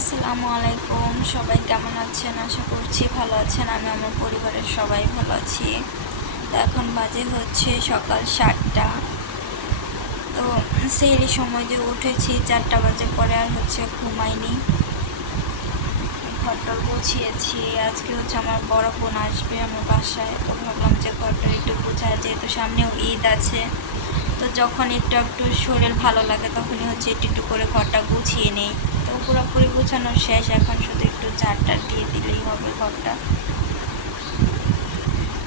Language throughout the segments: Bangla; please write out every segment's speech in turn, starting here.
আসসালামু আলাইকুম। সবাই কেমন আছেন? আশা করছি ভালো আছেন। আমি আমার পরিবারের সবাই ভালো আছি। তো এখন বাজে হচ্ছে সকাল সাতটা। তো সেই সময় যে উঠেছি, চারটা বাজে পরে আর হচ্ছে ঘুমাইনি। ঘরটা গুছিয়েছি। আজকে হচ্ছে আমার বড় বোন আসবে আমার বাসায়। তো ভাবলাম যে ঘরটা একটু গুছায়, যেহেতু সামনেও ঈদ আছে। তো যখন একটু একটু শরীর ভালো লাগে, তখনই হচ্ছে একটু একটু করে ঘরটা গুছিয়ে নেই। তো পুরোপুরি গুছানো শেষ, এখন শুধু একটু ঝাড়টার দিয়ে দিলেই হবে ঘরটা।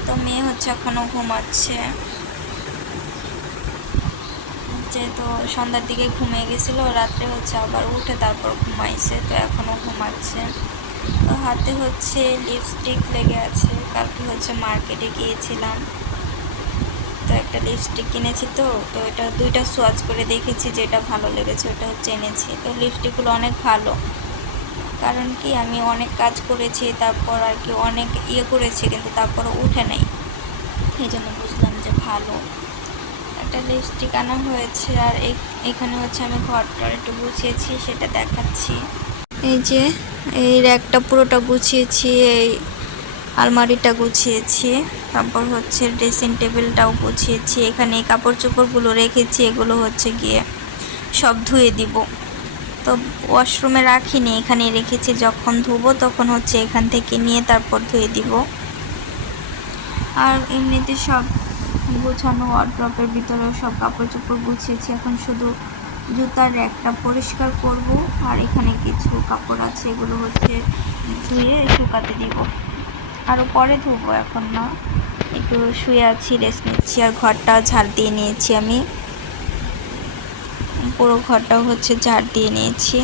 তো মেয়ে হচ্ছে এখনও ঘুমাচ্ছে। যেহেতু সন্ধ্যার দিকে ঘুমিয়ে গেছিল, রাত্রে হচ্ছে আবার উঠে তারপর ঘুমাইছে, তো এখনও ঘুমাচ্ছে। তো হাতে হচ্ছে লিপস্টিক লেগে আছে, কালকে হচ্ছে মার্কেটে গিয়েছিলাম। তো একটা লিপস্টিক কিনেছি তো তো এটা দুইটা সোয়াচ করে দেখেছি যেটা ভালো লেগেছে, ওটা হচ্ছে এনেছি। তো লিপস্টিকগুলো অনেক ভালো। কারণ কি, আমি অনেক কাজ করেছি, তারপর আর কি অনেক ইয়ে করেছি, কিন্তু তারপর উঠে নেই। এই জন্য বুঝলাম যে ভালো। একটা লিপস্টিক আনা হয়েছে, আর এখানে হচ্ছে আমি ঘরটা একটু গুছিয়েছি, সেটা দেখাচ্ছি। এই যে এই র্যাকটা পুরোটা গুছিয়েছি, এই আলমারিটা গুছিয়েছি, তারপর হচ্ছে ড্রেসিং টেবিলটাও গুছিয়েছি, এখানে কাপড় চোপড়গুলো রেখেছি, এগুলো হচ্ছে গিয়ে সব ধুয়ে দিব। তো ওয়াশরুমে রাখিনি এখানে রেখেছি, যখন ধুবো তখন হচ্ছে এখান থেকে নিয়ে তারপর ধুয়ে দিব। আর এমনিতে সব গুছানো ওয়ার্ড্রপের ভিতরে সব কাপড় চোপড় গুছিয়েছি, এখন শুধু জুতার একটা পরিষ্কার করব, আর এখানে কিছু কাপড় আছে, এগুলো হচ্ছে ধুয়ে শুকাতে দিব। আরও পরে ধুবো এখন না। একটু শুয়ে আছি রেস্ট নিচ্ছি আর ঘরটা ঝাড় দিয়ে নিয়েছি আমি। পুরো ঘরটাও হচ্ছে ঝাড় দিয়ে নিয়েছি।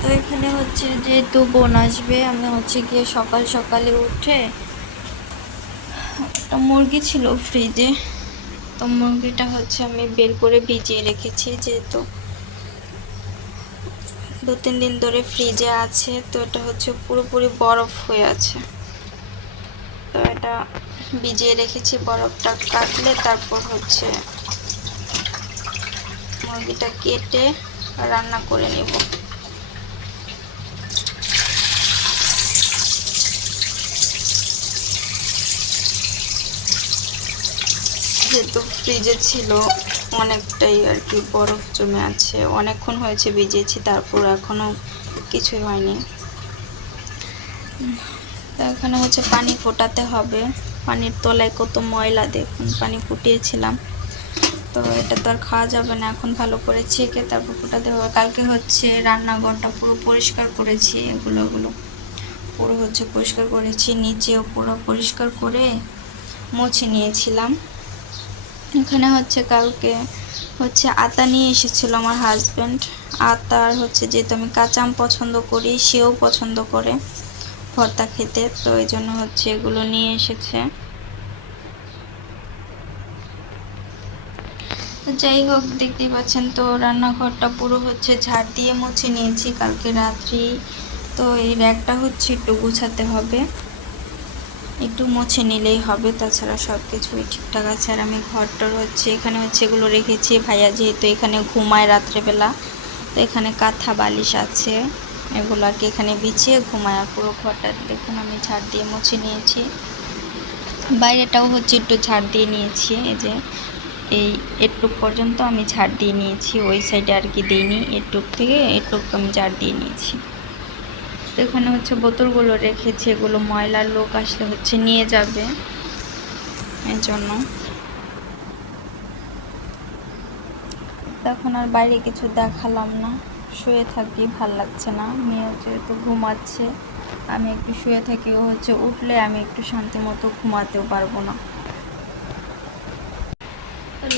তো এখানে হচ্ছে যেহেতু বোন আসবে, আমি হচ্ছে গিয়ে সকাল সকালে উঠে একটা মুরগি ছিল ফ্রিজে তো মুরগিটা হচ্ছে আমি বের করে ভিজিয়ে রেখেছি যেহেতু। দু, তিন দিন ধরে ফ্রিজে আছে, তো এটা হচ্ছে পুরোপুরি বরফ হয়ে আছে। তো এটা ভিজিয়ে রেখেছি, বরফটা কাটলে তারপর হচ্ছে মুরগিটা কেটে রান্না করে নেব। যেহেতু ফ্রিজে ছিল অনেকটাই আর কি বরফ জমে আছে। অনেকক্ষণ হয়েছে ভিজিয়েছি, তারপর এখনও কিছুই হয়নি। তো এখানে হচ্ছে পানি ফোটাতে হবে। পানির তলায় কত ময়লা দেখুন, পানি ফুটিয়েছিলাম। তো এটা তো আর খাওয়া যাবে না, এখন ভালো করে ছেঁকে তারপর ফোটাতে হবে। কালকে হচ্ছে রান্নাঘরটা পুরো পরিষ্কার করেছি, এগুলো এগুলো পুরো হচ্ছে পরিষ্কার করেছি, নিচেও পুরো পরিষ্কার করে মুছে নিয়েছিলাম। এখানে হচ্ছে কালকে হচ্ছে আতা নিয়ে এসেছিল আমার হাজব্যান্ড আতার হচ্ছে যেহেতু আমি কাঁচা আম পছন্দ করি, সেও পছন্দ করে ভর্তা খেতে, তো এই জন্য হচ্ছে এগুলো নিয়ে এসেছে। যাই হোক, দেখতেই পাচ্ছেন তো রান্নাঘরটা পুরো হচ্ছে ঝাড় দিয়ে মুছে নিয়েছি কালকে রাত্রি। তো এই র্যাকটা হচ্ছে একটু গুছাতে হবে। একটু মুছে নিলেই হবে, তাছাড়া সব কিছুই ঠিকঠাক আছে। আর আমি ঘরটার হচ্ছে, এখানে হচ্ছে এগুলো রেখেছি। ভাইয়া যেহেতু এখানে ঘুমায় রাত্রেবেলা, তো এখানে কাঁথা বালিশ আছে। এগুলো আর কি এখানে বিছিয়ে ঘুমায়। পুরো ঘরটা দেখুন, আমি ঝাড় দিয়ে মুছে নিয়েছি। বাইরেটাও হচ্ছে একটু ঝাড় দিয়ে নিয়েছি। এই যে, এই এটুক পর্যন্ত আমি ঝাড় দিয়ে নিয়েছি। ওই সাইডে আর কি দিইনি। এটুক থেকে এটুক আমি ঝাড় দিয়ে নিয়েছি। তো এখানে হচ্ছে বোতলগুলো রেখেছি, এগুলো ময়লার লোক আসলে হচ্ছে নিয়ে যাবে এর জন্য। তখন আর বাইরে কিছু দেখালাম না, শুয়ে থাকি, ভালো লাগছে না। মেয়ে যেহেতু ঘুমাচ্ছে, আমি একটু শুয়ে থাকি, ও হচ্ছে উঠলে আমি একটু শান্তি মতো ঘুমাতেও পারব না।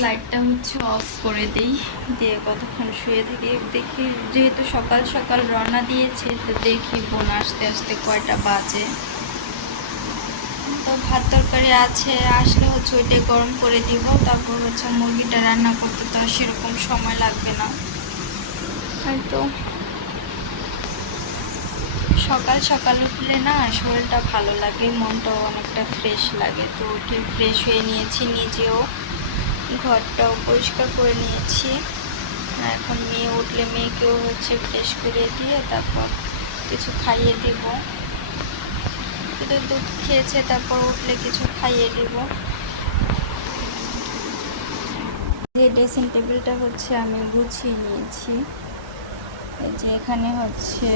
লাইটটা হচ্ছে অফ করে দিই। দিয়ে কতক্ষণ শুয়ে থাকি, দেখি যেহেতু সকাল সকাল রওনা দিয়েছে, তো দেখি বোন আসতে আসতে কয়টা বাজে। তো ভাত তরকারি আছে, আসলে হচ্ছে ওইটাই গরম করে দিব, তারপর হচ্ছে মুরগিটা রান্না করতে তো সেরকম সময় লাগবে না। হয়তো সকাল সকাল উঠলে না শরীরটা ভালো লাগে, মনটাও অনেকটা ফ্রেশ লাগে, তো উঠে ফ্রেশ হয়ে নিয়েছি নিজেও। ঘরটাও পরিষ্কার করে নিয়েছি। এখন মেয়ে উঠলে মেয়েকেও হচ্ছে ফ্রেশ করে দিয়ে তারপর কিছু খাইয়ে দিব। দুধ খেয়েছে, তারপর উঠলে কিছু খাইয়ে দিব। যে ড্রেসিং টেবিলটা হচ্ছে আমি গুছিয়ে নিয়েছি। যে এখানে হচ্ছে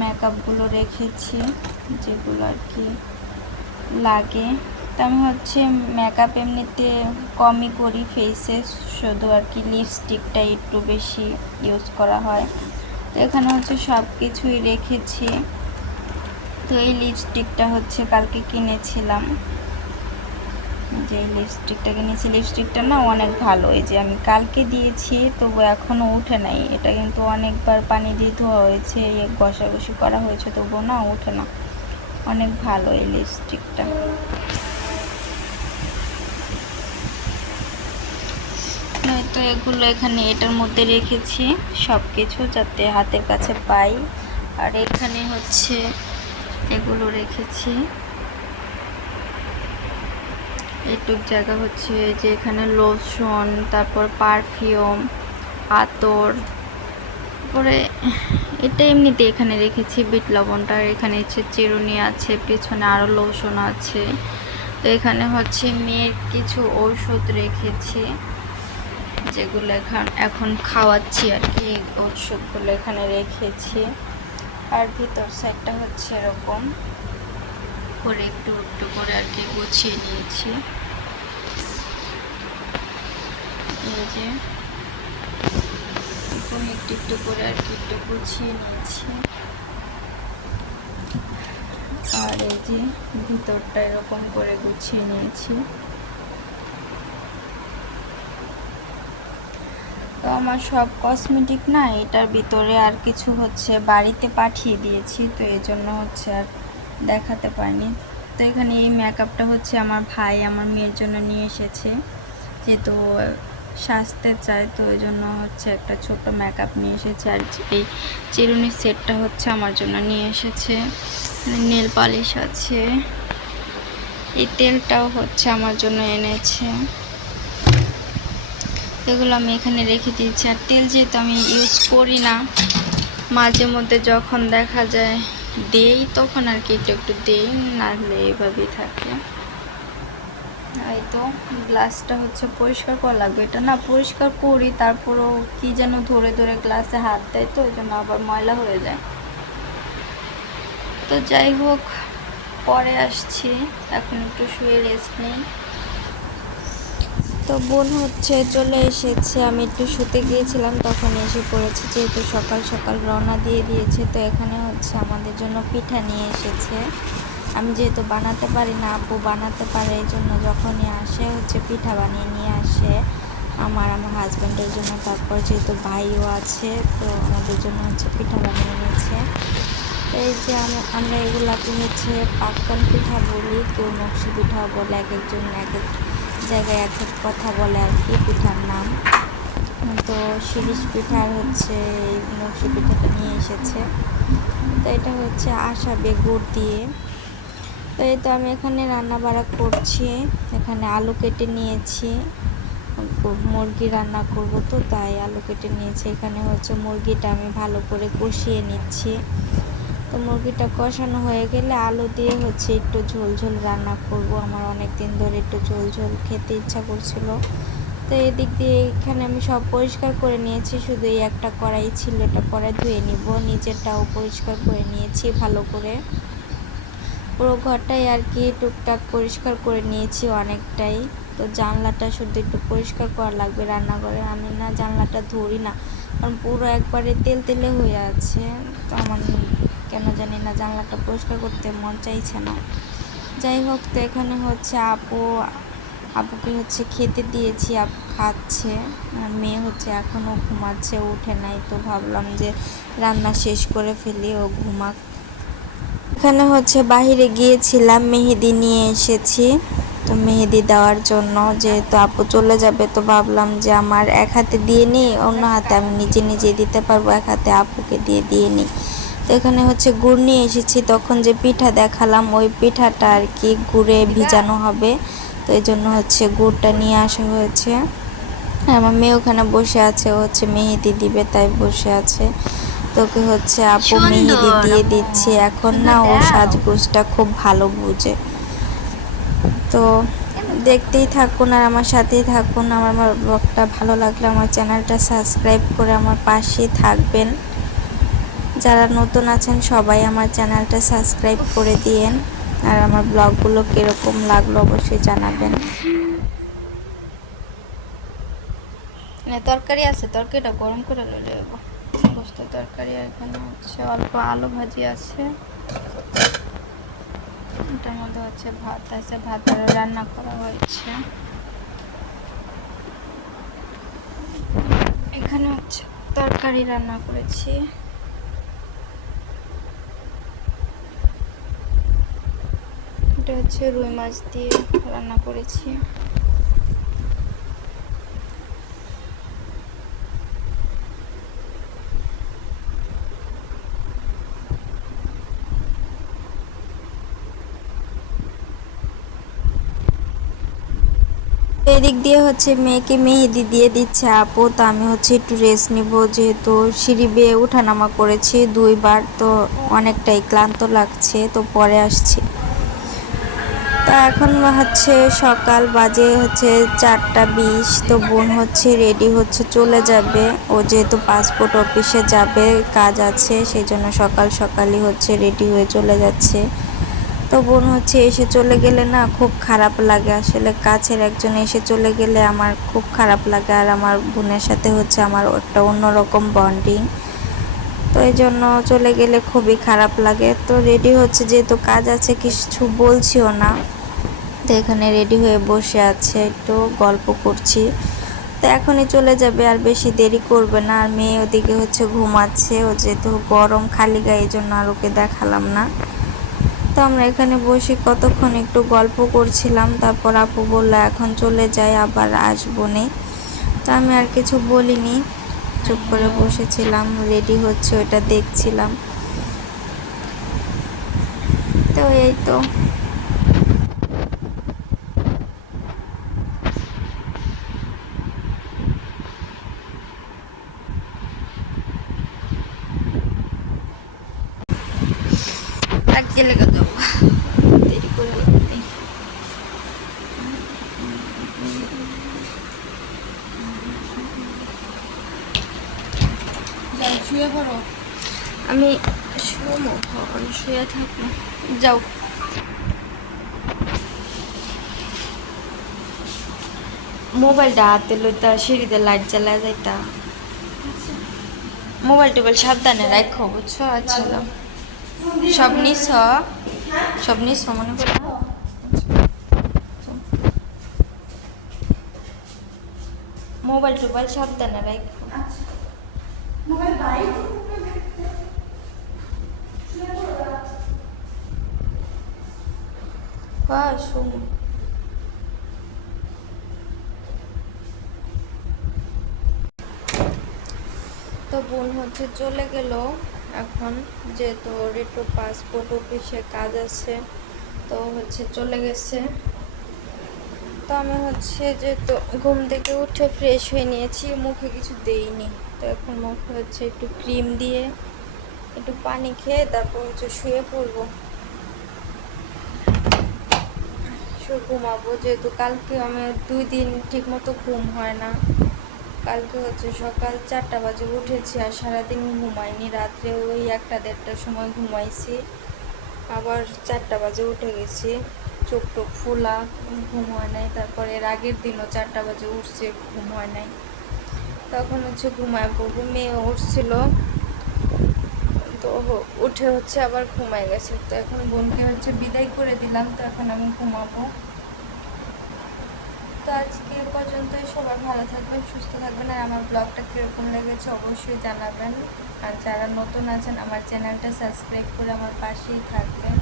মেকআপগুলো রেখেছি, যেগুলো আর কি লাগে। তো আমি হচ্ছে মেকআপ এমনিতে কমই করি ফেসে শুধু আর কি লিপস্টিকটা একটু বেশি ইউজ করা হয়। তো এখানে হচ্ছে সব কিছুই রেখেছি। তো এই লিপস্টিকটা হচ্ছে কালকে কিনেছিলাম। যে লিপস্টিকটা কিনেছি লিপস্টিকটা না অনেক ভালো, এই যে আমি কালকে দিয়েছি, তবু এখনও উঠে নাই। এটা কিন্তু অনেকবার পানি দিয়ে ধোয়া হয়েছে ঘষাঘষি করা হয়েছে, তবুও না উঠে না। অনেক ভালো এই লিপস্টিকটা তো এগুলো এখানে এটার মধ্যে রেখেছি সব কিছু যাতে হাতের কাছে পাই। আর এখানে হচ্ছে এগুলো রেখেছি। এইটুক জায়গা হচ্ছে যে এখানে লোশন, তারপর পারফিউম, আতর। তারপরে এটা এমনিতে এখানে রেখেছি, বিট লবণটা। এখানে হচ্ছে চিরুনি আছে, পেছনে আরও লোশন আছে। তো এখানে হচ্ছে মেয়ের কিছু ঔষধ রেখেছি। যেগুলো এখন এখন খাওয়াচ্ছি আর কি ওষুধগুলো এখানে রেখেছি। আর ভিতর সাইডটা হচ্ছে এরকম করে একটু একটু করে আর কি গুছিয়ে নিয়েছি। এই যে একটু একটু করে আর কি একটু গুছিয়ে নিয়েছি। আর এই যে ভিতরটা এরকম করে গুছিয়ে নিয়েছি। তো আমার সব কসমেটিক না, এটার ভিতরে আর কিছু হচ্ছে বাড়িতে পাঠিয়ে দিয়েছি, তো এই জন্য হচ্ছে আর দেখাতে পারিনি। তো এখানে এই মেকআপটা হচ্ছে আমার ভাই আমার মেয়ের জন্য নিয়ে এসেছে, যেহেতু সাজতে চায়, তো ওই জন্য হচ্ছে একটা ছোট মেকআপ নিয়ে এসেছে আর এই চিরুনির সেটটা হচ্ছে আমার জন্য নিয়ে এসেছে। নেল পালিশ আছে, এই তেলটাও হচ্ছে আমার জন্য এনেছে। এগুলো আমি এখানে রেখে দিয়েছি। আর তেল যেহেতু আমি ইউজ করি না, মাঝে মধ্যে যখন দেখা যায় দেই, তখন আর কি একটু একটু দেই নাহলে এইভাবেই থাকে। এই তো, গ্লাসটা হচ্ছে পরিষ্কার করা লাগবে। এটা না পরিষ্কার করি, তারপরও কি যেন ধরে ধরে গ্লাসে হাত দেয় তো ওই জন্য আবার ময়লা হয়ে যায়। তো যাই হোক, পরে আসছি। এখন একটু শুয়ে রেস্ট নেই। তো বোন হচ্ছে চলে এসেছে। আমি একটু শুতে গিয়েছিলাম, তখন এসে পড়েছে যেহেতু সকাল সকাল রওনা দিয়ে দিয়েছে, তো এখানে হচ্ছে আমাদের জন্য পিঠা নিয়ে এসেছে। আমি যেহেতু বানাতে পারি না আপু বানাতে পারে, এই জন্য যখনই আসে হচ্ছে পিঠা বানিয়ে নিয়ে আসে আমার আমার হাজব্যান্ডের জন্য। তারপর যেহেতু ভাইও আছে, তো আমাদের জন্য হচ্ছে পিঠা বানিয়ে নিয়েছে। এই যে আমরা এগুলাকে হচ্ছে পাক্কান পিঠা বলি কেউ নকশি পিঠা বলে এক একজন এক এক জায়গায় এক কথা বলে আর কি পিঠার নাম। তো শিরিষ পিঠার হচ্ছে নকশি পিঠাটা নিয়ে এসেছে। তো এটা হচ্ছে আশাবে গুড় দিয়ে। তো এই তো আমি এখানে রান্না বাড়া করছি। এখানে আলু কেটে নিয়েছি। মুরগি রান্না করব তো, তাই আলু কেটে নিয়েছি। এখানে হচ্ছে মুরগিটা আমি ভালো করে কষিয়ে নিচ্ছি। তো মুরগিটা কষানো হয়ে গেলে আলু দিয়ে হচ্ছে একটু ঝোল ঝোল রান্না করব। আমার অনেক দিন ধরে একটু ঝোল ঝোল খেতে ইচ্ছা করছিল। তো এদিক দিয়ে এখানে আমি সব পরিষ্কার করে নিয়েছি। শুধু এই একটা কড়াই ছিল, এটা পরে ধুয়ে নিব। নিজেরটাও পরিষ্কার করে নিয়েছি ভালো করে। পুরো ঘরটাই আর কি টুকটাক পরিষ্কার করে নিয়েছি অনেকটাই। তো জানলাটা শুধু একটু পরিষ্কার করা লাগবে রান্নাঘরে। আমি না জানলাটা ধরি না। কারণ পুরো একবারে তেল তেলে হয়ে আছে। তো আমার কেন জানি না জানলাটা পরিষ্কার করতে মন চাইছে না। যাই হোক, তো এখানে হচ্ছে আপু, আপুকে হচ্ছে খেতে দিয়েছি, আপু খাচ্ছে। মেয়ে হচ্ছে এখনও ঘুমাচ্ছে, উঠে নাই, তো ভাবলাম যে রান্না শেষ করে ফেলি, ও ঘুমাক। এখানে হচ্ছে বাহিরে গিয়েছিলাম, মেহেদি নিয়ে এসেছি। তো মেহেদি দেওয়ার জন্য যেহেতু আপু চলে যাবে তো ভাবলাম যে আমার এক হাতে দিয়ে নিই অন্য হাতে আমি নিজে নিজে দিতে পারব এক হাতে আপুকে দিয়ে দিয়ে নিই। তো এখানে হচ্ছে গুড় নিয়ে এসেছি তখন যে পিঠা দেখালাম ওই পিঠাটা আর কি গুড়ে ভিজানো হবে। তো এই জন্য হচ্ছে গুড়টা নিয়ে আসা হয়েছে। আমার মেয়ে ওখানে বসে আছে ও হচ্ছে মেহেদি দিবে তাই বসে আছে। তোকে হচ্ছে আপু মেহেদি দিয়ে দিচ্ছে এখন না ও সাজগোজটা খুব ভালো বুঝে। তো দেখতেই থাকুন আর আমার সাথেই থাকুন। আমার আমার ব্লগটা ভালো লাগলে আমার চ্যানেলটা সাবস্ক্রাইব করে আমার পাশেই থাকবেন। যারা নতুন আছেন সবাই আমার চ্যানেলটা সাবস্ক্রাইব করে দিয়েন। আর আমার ব্লগগুলো কীরকম লাগল অবশ্যই জানাবেন। মানে তরকারি আছে তরকারিটা গরম করে লইলে যাব বসতে তরকারি এখানে হচ্ছে অল্প আলু ভাজি আছে। এটার মধ্যে হচ্ছে ভাত আছে, ভাত রান্না করা হয়েছে। এখানে হচ্ছে তরকারি রান্না করেছি। এটা হচ্ছে রুই মাছ দিয়ে রান্না করেছি। এদিক দিয়ে হচ্ছে মেয়েকে মেহেদি দিয়ে দিচ্ছে, আপু, তো আমি হচ্ছে একটু রেস্ট নিব যেহেতু সিঁড়ি বেয়ে উঠানামা করেছি দুইবার, তো অনেকটাই ক্লান্ত লাগছে, তো পরে আসছি। তা এখন হচ্ছে সকাল বাজে হচ্ছে চারটা বিশ, তো বোন হচ্ছে রেডি হচ্ছে চলে যাবে। ও যেহেতু পাসপোর্ট অফিসে যাবে, কাজ আছে সেই জন্য সকাল সকালই হচ্ছে রেডি হয়ে চলে যাচ্ছে। তো বোন হচ্ছে এসে চলে গেলে না খুব খারাপ লাগে। আসলে কাছের একজন এসে চলে গেলে আমার খুব খারাপ লাগে আর আমার বোনের সাথে হচ্ছে আমার একটা অন্যরকম বন্ডিং তো এই জন্য চলে গেলে খুবই খারাপ লাগে। তো রেডি হচ্ছে, যেহেতু কাজ আছে, কিছু বলছিও না। তো এখানে রেডি হয়ে বসে আছে, একটু গল্প করছি। তো এখনই চলে যাবে, আর বেশি দেরি করবে না। আর মেয়ে ওদিকে হচ্ছে ঘুমাচ্ছে, ও যেহেতু গরম খালি গায়ে জন্য আর ওকে দেখালাম না। তো আমরা এখানে বসে কতক্ষণ একটু গল্প করছিলাম, তারপর আপু বলল, এখন চলে যায় আবার আসব নে। তো আমি আর কিছু বলিনি, চুপ করে বসেছিলাম রেডি হচ্ছে ওটা দেখছিলাম। তো এই তো এক লেগে যাব দেরি করে লাগবে শুয়ে পড়ো আমি শুমো আমি শুয়ে থাকব যাও। মোবাইলটা হাতে লইতা, সিঁড়িতে লাইট জ্বালা যাইতা। মোবাইল টোবাইল সাবধানে রাখো বুঝছ? আচ্ছা যাও। সব নিস সব নিস মনে করে? মোবাইল টোবাইল সাবধানে রাখো মোবাইল শুন তো বোন হচ্ছে চলে গেল। এখন যেহেতু ওর একটু পাসপোর্ট অফিসে কাজ আছে, তো হচ্ছে চলে গেছে। তো আমি হচ্ছে যেহেতু ঘুম থেকে উঠে ফ্রেশ হয়ে নিয়েছি, মুখে কিছু দেইনি। তো এখন মুখে হচ্ছে একটু ক্রিম দিয়ে, একটু পানি খেয়ে তারপর হচ্ছে শুয়ে পড়ব। শুয়ে ঘুমাবো, যেহেতু কালকে আমি দুই দিন ঠিক মতো ঘুম হয় না। কালকে হচ্ছে সকাল চারটা বাজে উঠেছি আর সারাদিন ঘুমাইনি, রাত্রে ওই একটা দেড়টার সময় ঘুমাইছি। আবার চারটা বাজে উঠে গেছি, চোখ টোক ফোলা, ঘুম হয় নাই। তারপর এর আগের দিনও চারটা বাজে উঠছে, ঘুম হয় নাই। তখন হচ্ছে ঘুমায় পড়ব মেয়ে উঠছিল। তো উঠে হচ্ছে আবার ঘুমায় গেছে। তো এখন বোনকে হচ্ছে বিদায় করে দিলাম, তো এখন আমি ঘুমাবো। তো আজকে পর্যন্তই, সবাই ভালো থাকবেন, সুস্থ থাকবেন, আর আমার ব্লগটা কীরকম লেগেছে অবশ্যই জানাবেন। আর যারা নতুন আছেন, আমার চ্যানেলটা সাবস্ক্রাইব করে আমার পাশেই থাকবেন।